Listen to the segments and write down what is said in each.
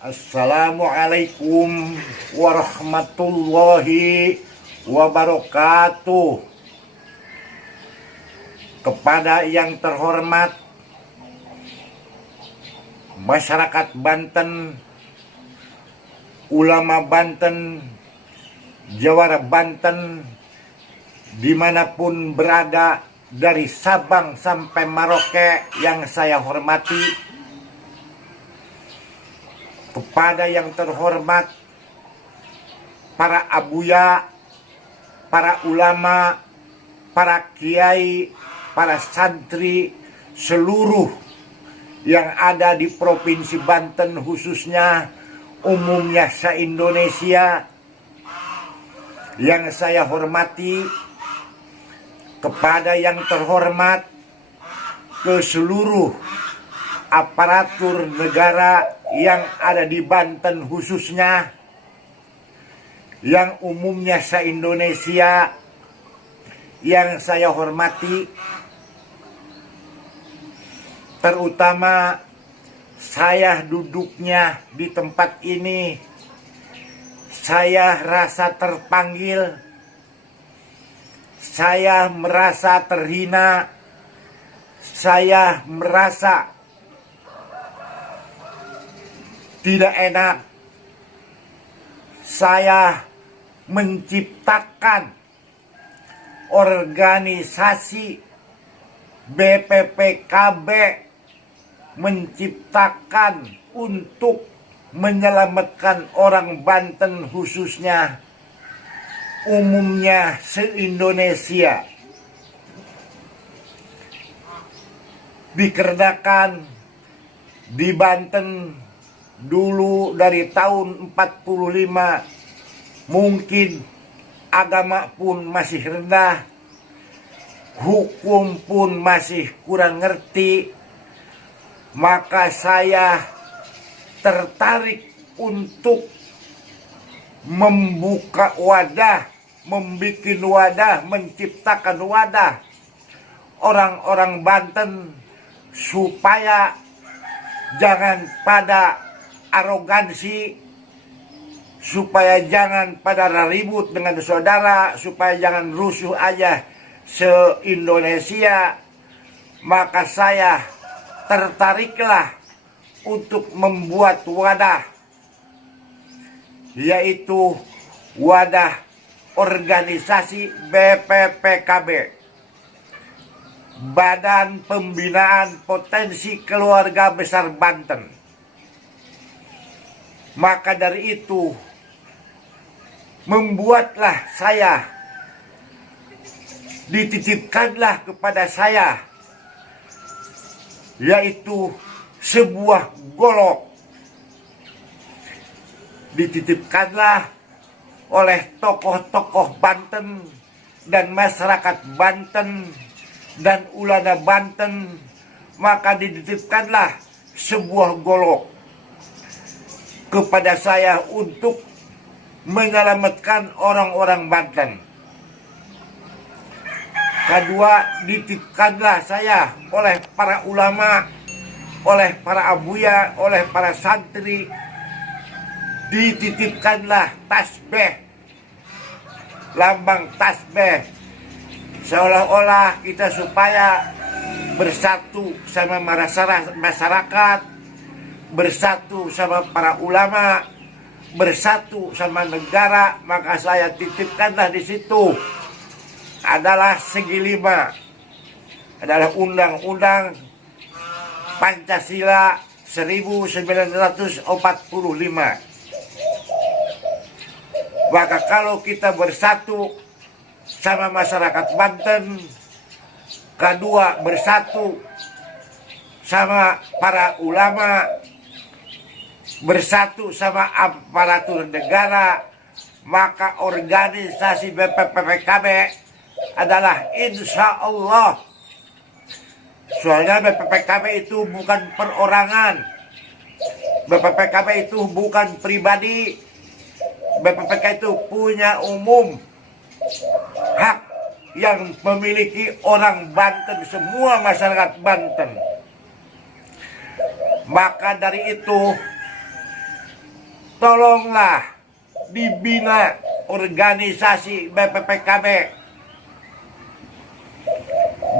Assalamualaikum warahmatullahi wabarakatuh. Kepada yang terhormat masyarakat Banten, ulama Banten, jawara Banten, dimanapun berada dari Sabang sampai Merauke yang saya hormati. Kepada yang terhormat para abuya, para ulama, para kiai, para santri, seluruh yang ada di Provinsi Banten, khususnya umumnya se-Indonesia, yang saya hormati. Kepada yang terhormat ke seluruh aparatur negara yang ada di Banten, khususnya yang umumnya se-Indonesia, yang saya hormati. Terutama saya duduknya di tempat ini, saya rasa terpanggil, saya merasa terhina, saya merasa tidak enak. Saya menciptakan organisasi BPPKB, menciptakan untuk menyelamatkan orang Banten, khususnya umumnya se-Indonesia. Dikarenakan di Banten dulu dari tahun 45 mungkin agama pun masih rendah, hukum pun masih kurang ngerti, maka saya tertarik untuk membuka wadah, membuat wadah, menciptakan wadah orang-orang Banten supaya jangan pada arogansi, supaya jangan pada ribut dengan saudara, supaya jangan rusuh aja se-Indonesia. Maka saya tertariklah untuk membuat wadah, yaitu wadah organisasi BPPKB, Badan Pembinaan Potensi Keluarga Besar Banten. Maka dari itu membuatlah saya, dititipkanlah kepada saya, yaitu sebuah golok. Dititipkanlah oleh tokoh-tokoh Banten dan masyarakat Banten dan ulama Banten. Maka dititipkanlah sebuah golok kepada saya untuk menyelamatkan orang-orang Banten. Kedua, dititipkanlah saya oleh para ulama, oleh para abuya, oleh para santri. Dititipkanlah tasbih, lambang tasbih, seolah-olah kita supaya bersatu sama masyarakat, bersatu sama para ulama, bersatu sama negara. Maka saya titipkanlah di situ adalah segi lima, adalah Undang-Undang Pancasila 1945. Maka kalau kita bersatu sama masyarakat Banten, kedua bersatu sama para ulama, bersatu sama aparatur negara, maka organisasi BPPKB adalah insya Allah. Soalnya BPPKB itu bukan perorangan, BPPKB itu bukan pribadi, BPPKB itu punya umum, hak yang memiliki orang Banten, semua masyarakat Banten. Maka dari itu tolonglah dibina organisasi BPPKB,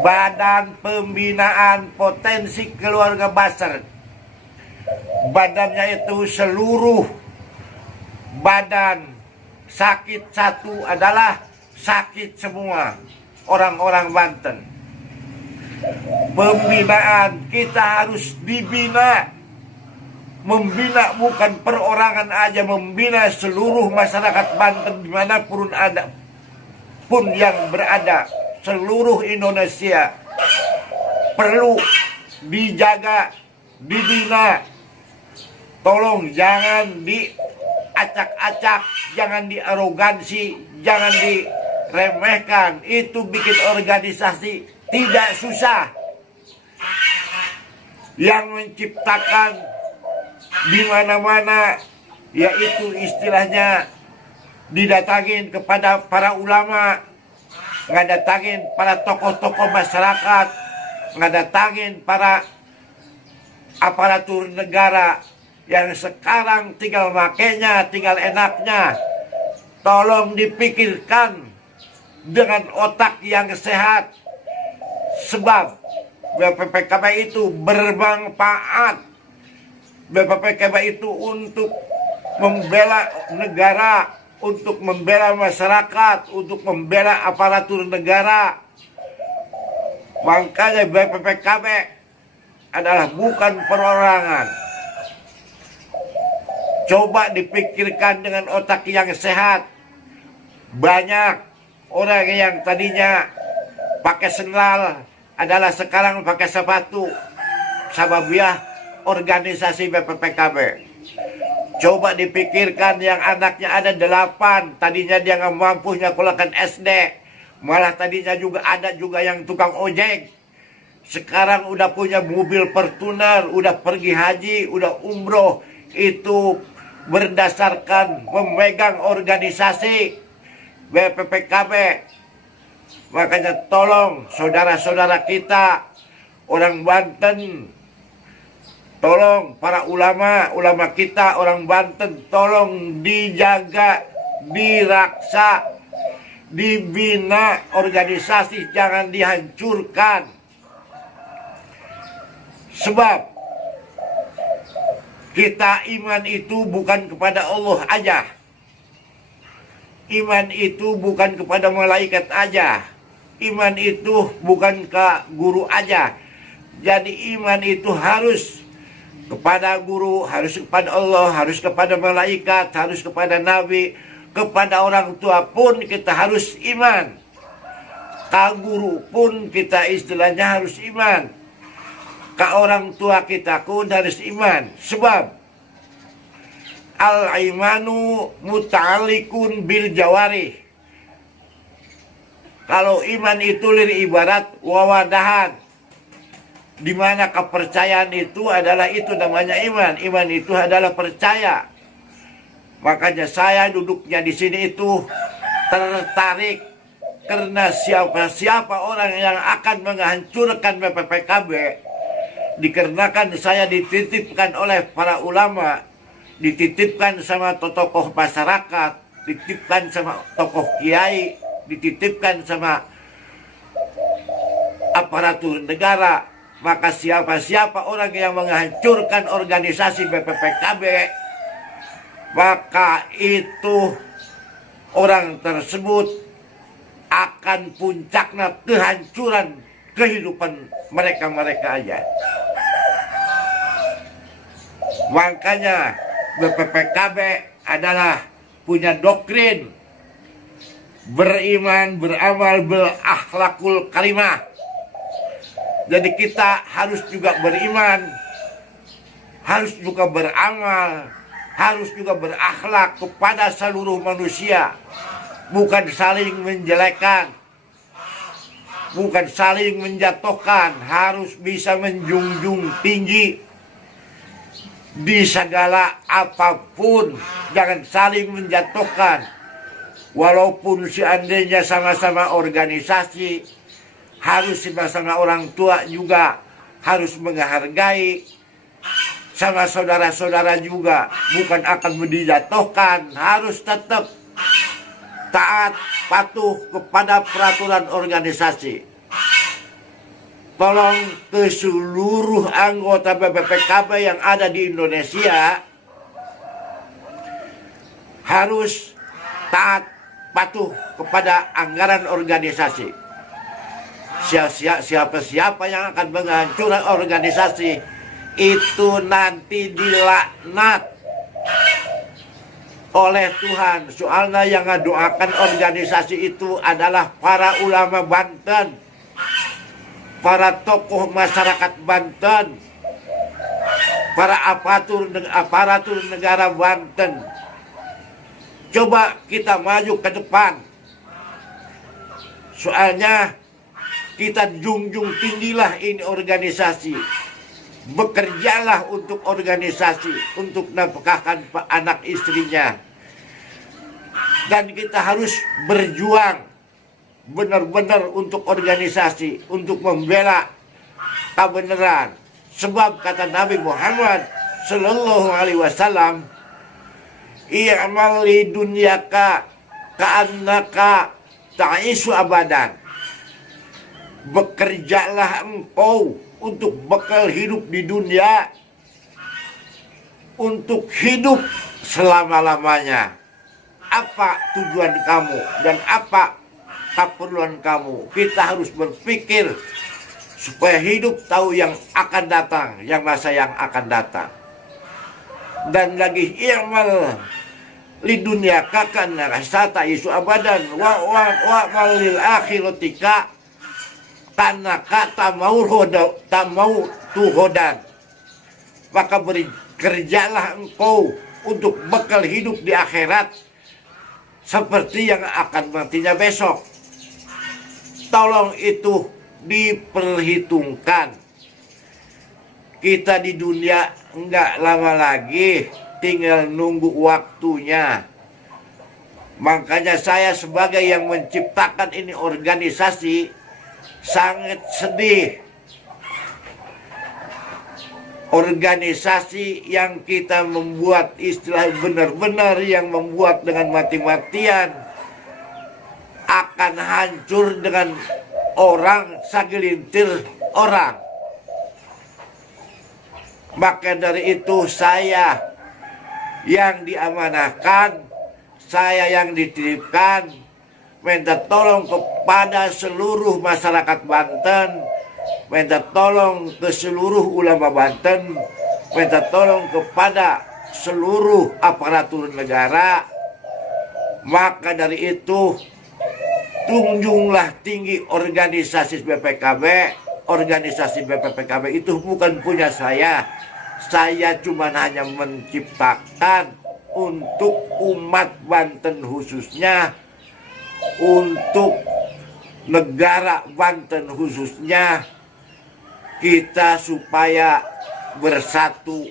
Badan Pembinaan Potensi Keluarga Basar. Badannya itu seluruh badan, sakit satu adalah sakit semua orang-orang Banten. Pembinaan kita harus dibina. Membina bukan perorangan aja, membina seluruh masyarakat Banten dimanapun ada pun yang berada, seluruh Indonesia perlu dijaga, dibina. Tolong jangan diacak-acak, jangan diarogansi, jangan diremehkan. Itu bikin organisasi tidak susah. Yang menciptakan di mana-mana, yaitu istilahnya didatangin kepada para ulama, ngadatangin para tokoh-tokoh masyarakat, ngadatangin para aparatur negara yang sekarang tinggal makainya, tinggal enaknya. Tolong dipikirkan dengan otak yang sehat, sebab BPPKB itu bermanfaat. BPPKB itu untuk membela negara, untuk membela masyarakat, untuk membela aparatur negara. Makanya BPPKB adalah bukan perorangan. Coba dipikirkan dengan otak yang sehat. Banyak orang yang tadinya pakai sendal adalah sekarang pakai sepatu. Sababiah organisasi BPPKB. Coba dipikirkan yang anaknya ada 8, tadinya dia nggak mampu nyekolahkan SD, malah tadinya juga ada juga yang tukang ojek. Sekarang udah punya mobil Fortuner, udah pergi haji, udah umroh. Itu berdasarkan memegang organisasi BPPKB. Makanya tolong saudara-saudara kita orang Banten, tolong para ulama kita orang Banten, tolong dijaga, diraksa, dibina organisasi, jangan dihancurkan. Sebab kita iman itu bukan kepada Allah aja. Iman itu bukan kepada malaikat aja. Iman itu bukan ke guru aja. Jadi iman itu harus kepada guru, harus kepada Allah, harus kepada malaikat, harus kepada nabi, kepada orang tua pun kita harus iman. Ka guru pun kita istilahnya harus iman. Ka orang tua kita pun harus iman. Sebab al-imanu muta'alikun bil jawari. Kalau iman itu ibarat wawadahan, di mana kepercayaan itu adalah itu namanya iman. Iman itu adalah percaya. Makanya saya duduknya di sini itu tertarik karena siapa orang yang akan menghancurkan BPPKB, dikarenakan saya dititipkan oleh para ulama, dititipkan sama tokoh masyarakat, dititipkan sama tokoh kiai, dititipkan sama aparatur negara. Maka siapa-siapa orang yang menghancurkan organisasi BPPKB, maka itu orang tersebut akan puncaknya kehancuran kehidupan mereka aja. Makanya BPPKB adalah punya doktrin beriman, beramal, berakhlakul karimah. Jadi kita harus juga beriman, harus juga beramal, harus juga berakhlak kepada seluruh manusia. Bukan saling menjelekkan, bukan saling menjatuhkan, harus bisa menjunjung tinggi di segala apapun. Jangan saling menjatuhkan. Walaupun seandainya sama-sama organisasi, harus sama-sama orang tua juga harus menghargai sama saudara-saudara juga bukan akan dijatuhkan, harus tetap taat, patuh kepada peraturan organisasi. Tolong ke seluruh anggota BPPKB yang ada di Indonesia harus taat, patuh kepada anggaran organisasi. Siapa-siapa yang akan menghancurkan organisasi itu nanti dilaknat oleh Tuhan. Soalnya yang mendoakan organisasi itu adalah para ulama Banten, para tokoh masyarakat Banten, para aparatur negara Banten. Coba kita maju ke depan. Soalnya kita junjung tinggilah ini organisasi. Bekerjalah untuk organisasi, untuk nafkahkan anak istrinya. Dan kita harus berjuang benar-benar untuk organisasi, untuk membela kebenaran. Sebab kata Nabi Muhammad Sallallahu Alaihi Wasallam, "I'mal li dunyaka ka'annaka ta'isu abadan." Bekerjalah engkau untuk bekal hidup di dunia, untuk hidup selama-lamanya. Apa tujuan kamu dan apa keperluan kamu? Kita harus berpikir supaya hidup tahu yang akan datang, yang masa yang akan datang. Dan lagi i'mal li dunia kakan rasata isu abadan wa malil akhiratika karena kata mau tuhodan. Maka bekerjalah engkau untuk bekal hidup di akhirat seperti yang akan matinya besok. Tolong itu diperhitungkan. Kita di dunia enggak lama lagi, tinggal nunggu waktunya. Makanya saya sebagai yang menciptakan ini organisasi sangat sedih. Organisasi yang kita membuat istilah benar-benar yang membuat dengan mati-matian akan hancur dengan orang segelintir orang. Maka dari itu saya yang diamanahkan, saya yang dititipkan, minta tolong kepada seluruh masyarakat Banten, minta tolong ke seluruh ulama Banten, minta tolong kepada seluruh aparatur negara. Maka dari itu tunjunglah tinggi organisasi BPKB. Organisasi BPPKB itu bukan punya saya. Saya cuma hanya menciptakan untuk umat Banten khususnya, untuk negara Banten khususnya, kita supaya bersatu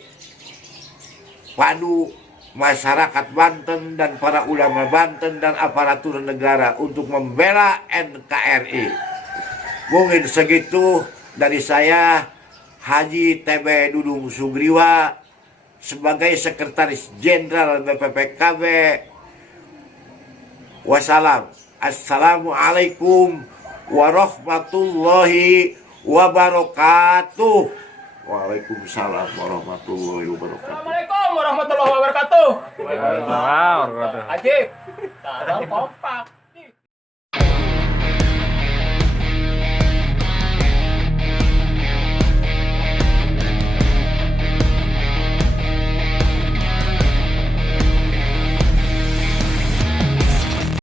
padu masyarakat Banten dan para ulama Banten dan aparatur negara untuk membela NKRI. Mungkin segitu dari saya, Haji TB Dudung Sugriwa, sebagai Sekretaris Jenderal BPPKB. Wassalam. Assalamualaikum warahmatullahi wabarakatuh. Waalaikumsalam warahmatullahi wabarakatuh. Assalamualaikum warahmatullahi wabarakatuh. Waalaikumsalam warahmatullahi wabarakatuh. Haji, salam kompak.